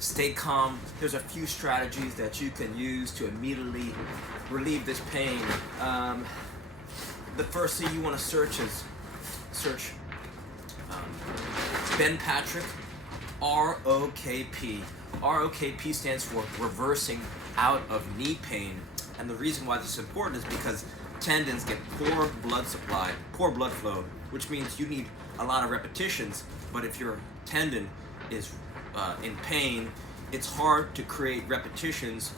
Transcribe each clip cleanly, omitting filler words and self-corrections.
stay calm. There's a few strategies that you can use to immediately relieve this pain. The first thing you want to search Ben Patrick, ROKP. ROKP stands for reversing out of knee pain. And the reason why this is important is because tendons get poor blood supply, poor blood flow, which means you need a lot of repetitions. But if your tendon is in pain, it's hard to create repetitions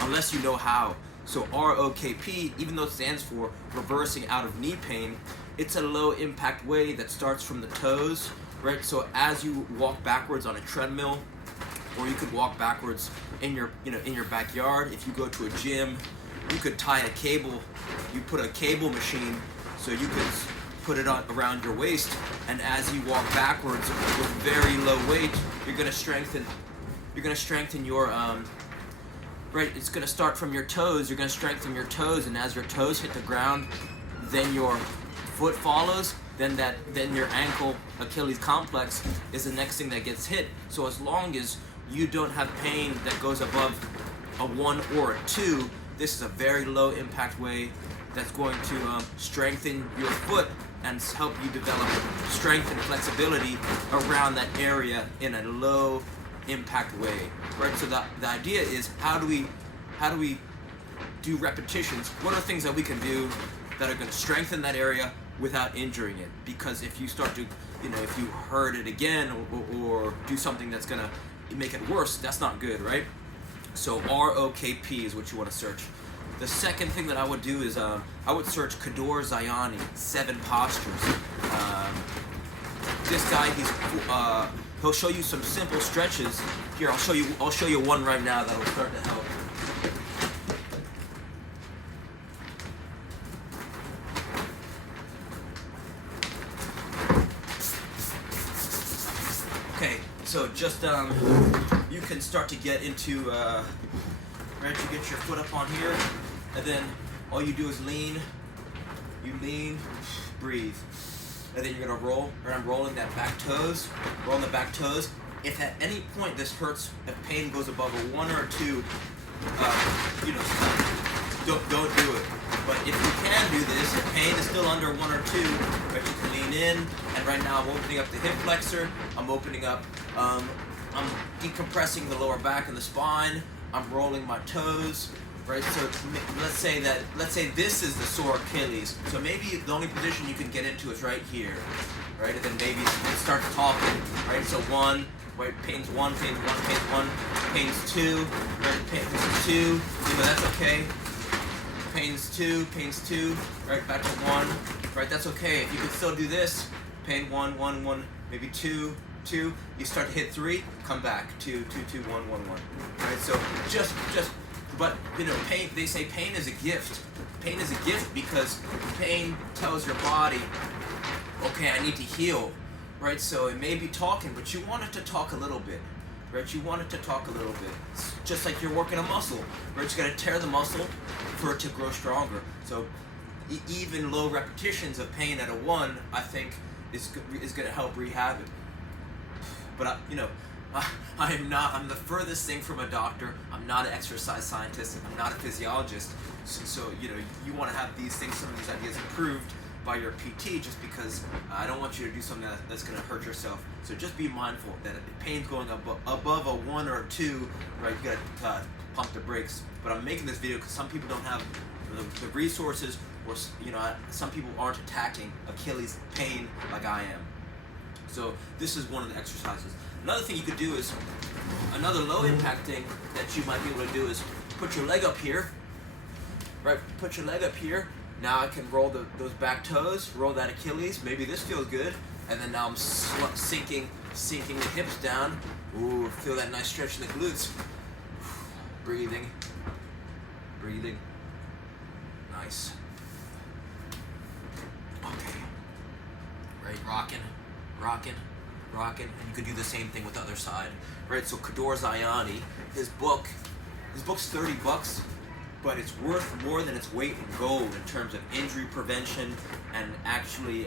unless you know how. So ROKP, even though it stands for reversing out of knee pain, it's a low impact way that starts from the toes, right? So as you walk backwards on a treadmill, or you could walk backwards in your backyard. If you go to a gym, you could tie a cable. You put a cable machine, so you could put it around your waist, and as you walk backwards with very low weight, you're gonna strengthen your right. It's gonna start from your toes. You're gonna strengthen your toes, and as your toes hit the ground, then your foot follows. Then your ankle Achilles complex is the next thing that gets hit. So as long as you don't have pain that goes above a 1 or a 2, this is a very low impact way that's going to strengthen your foot and help you develop strength and flexibility around that area in a low impact way, right? So the idea is, how do we do repetitions? What are things that we can do that are going to strengthen that area without injuring it? Because if you start to, if you hurt it again or do something that's going to make it worse, that's not good, right? So ROKP is what you want to search. The second thing that I would do is I would search Kador Zayani, 7 postures. This guy, he'll show you some simple stretches. Here, I'll show you one right now that will start to help. Okay, so just you can start to get into right. You get your foot up on here, and then all you do is lean. You lean, breathe, and then you're gonna roll. Right, I'm rolling that back toes. Rolling the back toes. If at any point this hurts, if pain goes above a 1 or a 2, don't do it. But if you can do this, if pain is still under 1 or 2, right, you can lean in. And right now I'm opening up the hip flexor. I'm opening up. I'm decompressing the lower back and the spine. I'm rolling my toes, right? So let's say this is the sore Achilles. So maybe the only position you can get into is right here, right? And then maybe it starts talking, right? So 1, right? Pain's 1, pain's 1, pain's 1, pain's 2, right? Pain's 2, that's okay. Pain's 2, right? Back to 1, right? That's okay. If you can still do this, pain 1, 1, 1, maybe 2, 2, you start to hit 3, come back, 2, 2, 2, 1, 1, 1. Right? So but pain, they say pain is a gift. Pain is a gift because pain tells your body, okay, I need to heal, right? So it may be talking, but you want it to talk a little bit, right? You want it to talk a little bit. It's just like you're working a muscle, right? You gotta tear the muscle for it to grow stronger. So even low repetitions of pain at a 1, I think, is gonna help rehab it. But I'm the furthest thing from a doctor. I'm not an exercise scientist. I'm not a physiologist. So you want to have these things, some of these ideas improved by your PT, just because I don't want you to do something that's going to hurt yourself. So just be mindful that if pain's going above a 1 or a 2, right, you got to pump the brakes. But I'm making this video because some people don't have the resources, or some people aren't attacking Achilles pain like I am. So this is one of the exercises. Another thing you could do is, another low impact thing that you might be able to do is put your leg up here, right? Put your leg up here. Now I can roll those back toes, roll that Achilles. Maybe this feels good. And then now I'm sinking the hips down. Ooh, feel that nice stretch in the glutes. Breathing. Nice. Okay. Right, rocking. And you could do the same thing with the other side, right? So Kador Zayani, his book's $30, but it's worth more than its weight in gold in terms of injury prevention and actually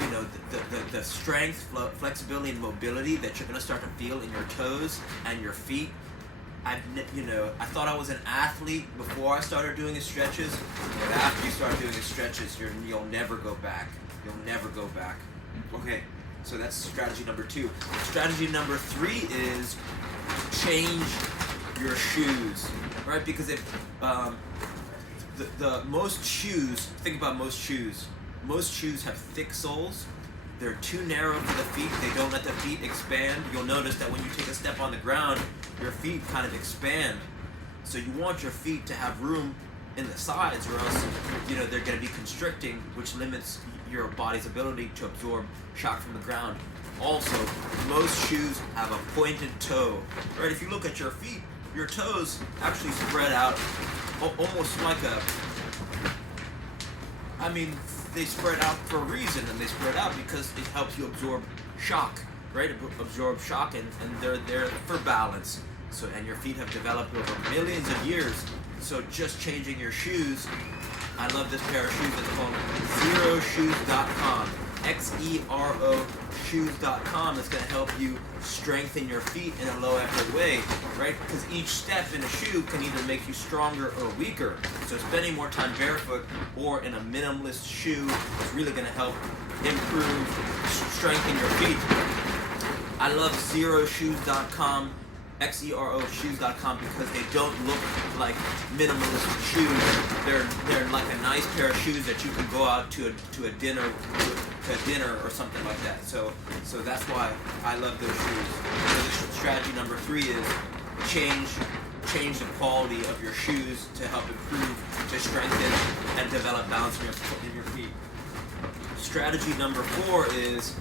you know, the strength, flexibility, and mobility that you're going to start to feel in your toes and your feet. I thought I was an athlete before I started doing the stretches, but after you start doing the stretches, you'll never go back. You'll never go back. Okay, so that's strategy number 2. Strategy number 3 is change your shoes, right? Because if the most shoes, think about most shoes have thick soles. They're too narrow for the feet. They don't let the feet expand. You'll notice that when you take a step on the ground, your feet kind of expand. So you want your feet to have room in the sides, or else, they're going to be constricting, which limits your body's ability to absorb shock from the ground. Also, most shoes have a pointed toe, right? If you look at your feet, your toes actually spread out almost like they spread out for a reason, and they spread out because it helps you absorb shock, right? Absorb shock, and they're there for balance. So, and your feet have developed over millions of years. So just changing your shoes. I love this pair of shoes. It's called xeroshoes.com. XERO shoes.com is going to help you strengthen your feet in a low effort way, right? Because each step in a shoe can either make you stronger or weaker. So spending more time barefoot or in a minimalist shoe is really going to help improve, strengthen your feet. I love xeroshoes.com, XEROshoes.com, because they don't look like minimalist shoes. They're like a nice pair of shoes that you can go out to a dinner or something like that. So that's why I love those shoes. So strategy number 3 is change the quality of your shoes to help improve, to strengthen, and develop balance in your feet. Strategy number 4 is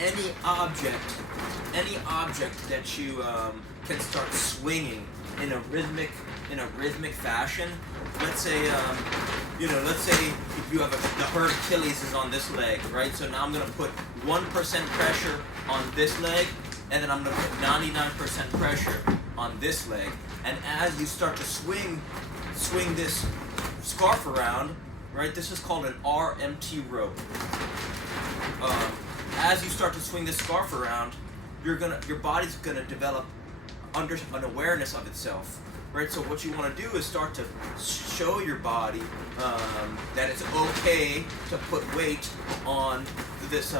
any object that you can start swinging in a rhythmic fashion. Let's say you have the hurt Achilles is on this leg, right? So now I'm going to put 1% pressure on this leg, and then I'm going to put 99% pressure on this leg. And as you start to swing this scarf around, right? This is called an RMT rope. As you start to swing this scarf around, your body's gonna develop an awareness of itself, right? So what you want to do is start to show your body that it's okay to put weight on this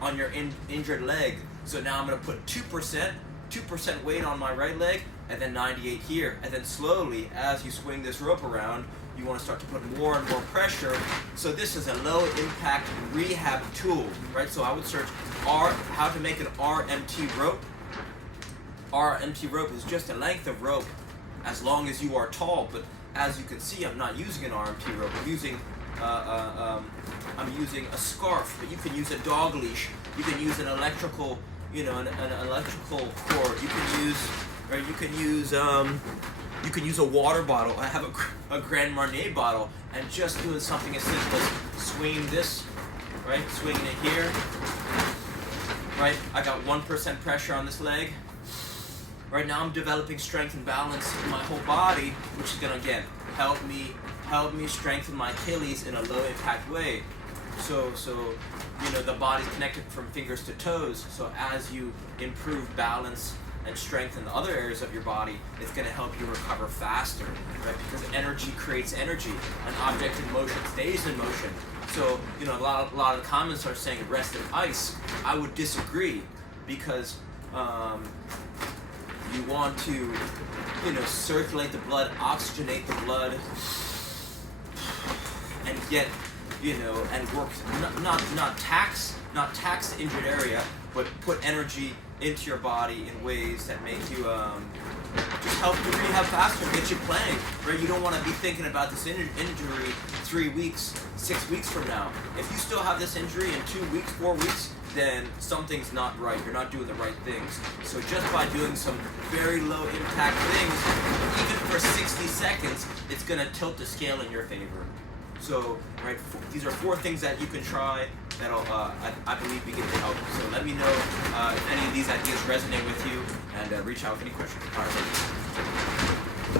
on your injured leg. So now I'm gonna put 2% weight on my right leg, and then 98 here, and then slowly, as you swing this rope around, you want to start to put more and more pressure. So this is a low impact rehab tool, right? So I would search how to make an RMT rope. RMT rope is just a length of rope as long as you are tall, but as you can see, I'm not using an RMT rope. I'm using a scarf, but you can use a dog leash. You can use an electrical, an electrical cord. You can use a water bottle. I have a Grand Marnier bottle, and just doing something as simple as swinging this, right? Swinging it here, right? I got 1% pressure on this leg. Right now I'm developing strength and balance in my whole body, which is gonna, again, help me strengthen my Achilles in a low impact way. So the body's connected from fingers to toes. So as you improve balance and strengthen the other areas of your body, it's going to help you recover faster, right? Because energy creates energy. An object in motion stays in motion. So, a lot of the comments are saying rest in ice. I would disagree, because you want to, circulate the blood, oxygenate the blood, and get, and work, not tax the injured area, but put energy into your body in ways that make you just help you rehab faster, get you playing, right? You don't want to be thinking about this injury 3 weeks, 6 weeks from now. If you still have this injury in 2 weeks, 4 weeks, then something's not right. You're not doing the right things. So just by doing some very low impact things, even for 60 seconds, it's going to tilt the scale in your favor. So, right, these are 4 things that you can try that'll, I believe, begin to help. So let me know if any of these ideas resonate with you, and reach out with any questions. All right.